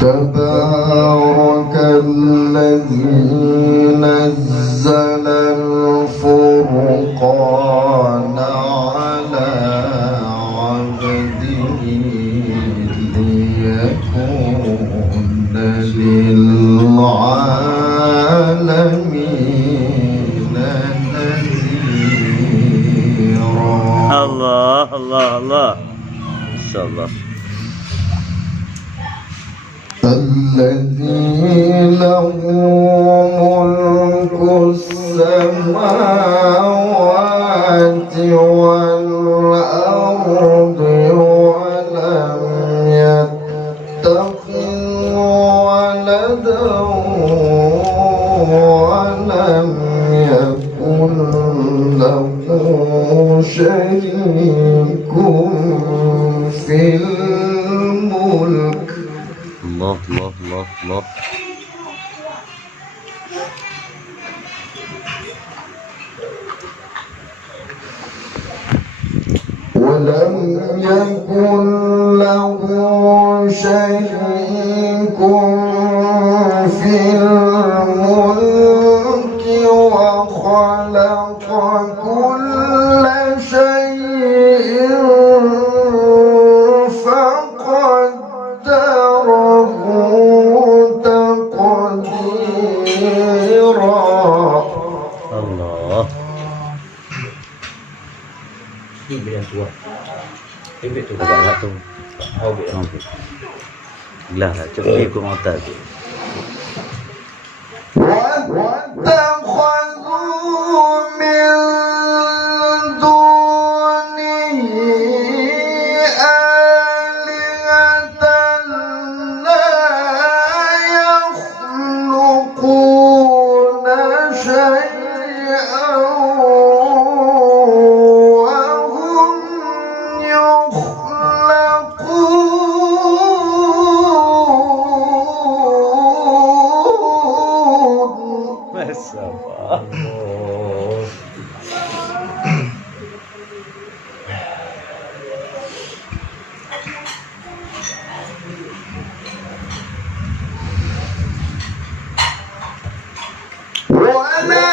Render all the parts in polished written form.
تبارك الذي نزل الفرقان على عبده ليكون للعالمين نذيرا. الله الله الله ما شاء الله. الذي له ملك السماوات والأرض ولم يتخذ ولدا ولم يكن له شريك في الملك. الله الله الله الله. ولم يكن له شريك في الملك وخلق كل شيء فقدره تقديرا. الله. Ini yang tua. Ini tu Agak satu. Oh, biar. Okey. Lah, cepat ikut motor tu. واتخذوا من دونه آلهة لا يخلقون شيئا وهم يخلقون. Masa apa? ولا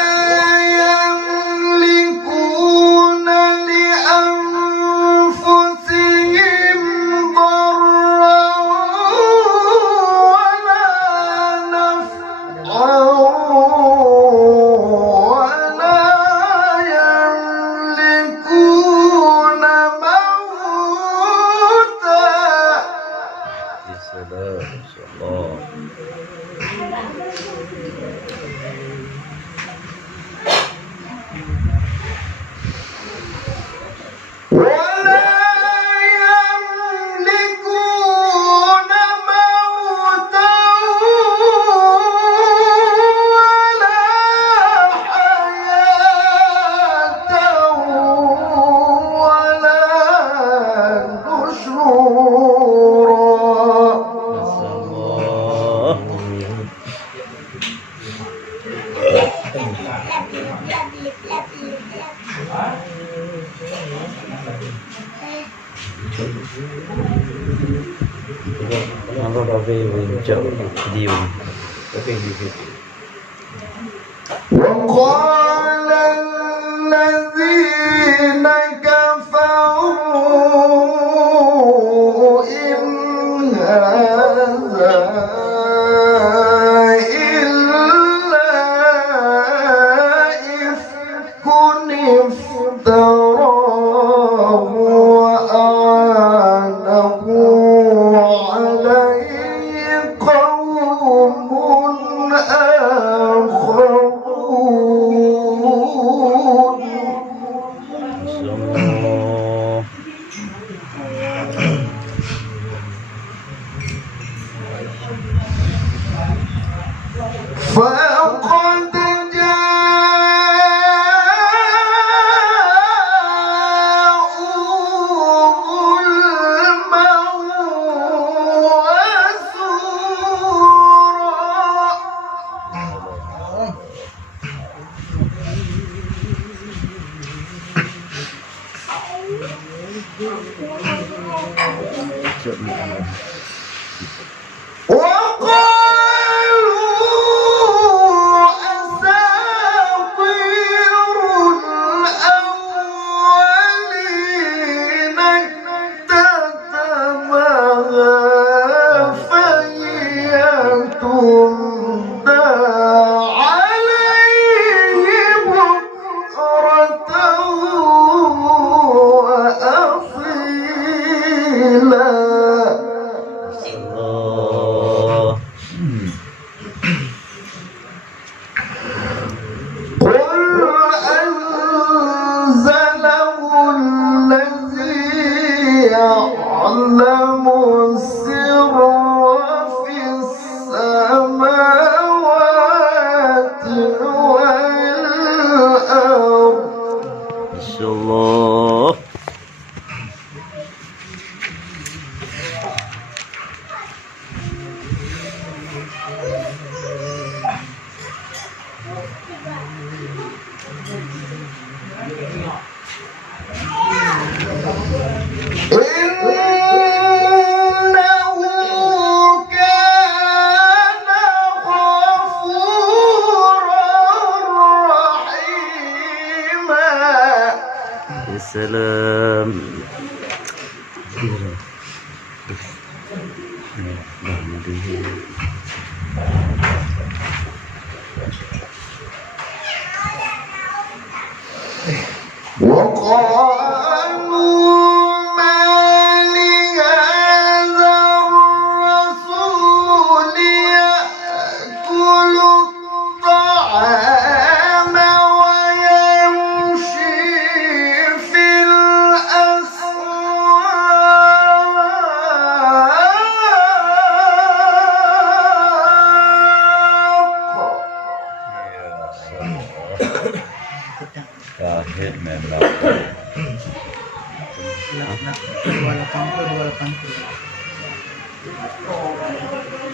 يملكون لأنفسهم ضرا ولا نفعا ولا يملكون موتا. Ya salam. Insya-Allah. ولا يملكون موتا ولا حياة ولا نشورا. Masyaallah. Apa kafe buncak dia. وقال الذين كفروا إن هذا إلا إفك افتراه وأعانه عليه قوم آخرون. Masyaallah. فقد جاءوا ظلما وزورا. الله. قل أنزله الذي يعلم السر في السماوات والأرض. ما شاء الله. إنه كان غفورا رحيما. يا سلام. وقالوا ما لهذا الرسول يأكل الطعام ويمشي في الأسواق. Kahit memang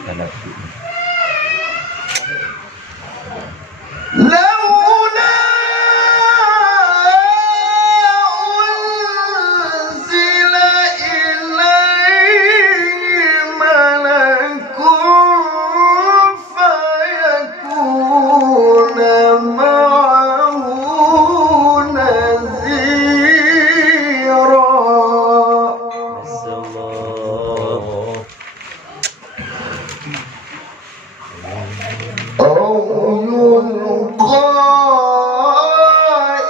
anak لولا أنزل إليه ملك فيكون معه نذيرا. ما شاء الله. أو يلقى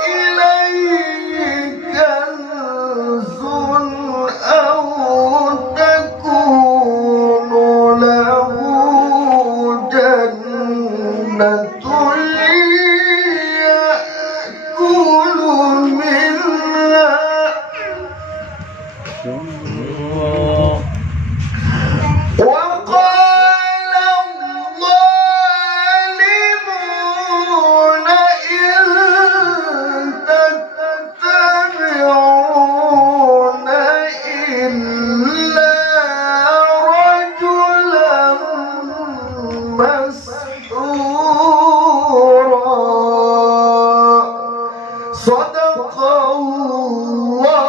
إليه كنز أو تكون له جنة يأكل منها. وقال الظالمون إن تتبعون إلا رجلا مسحورا. صدق الله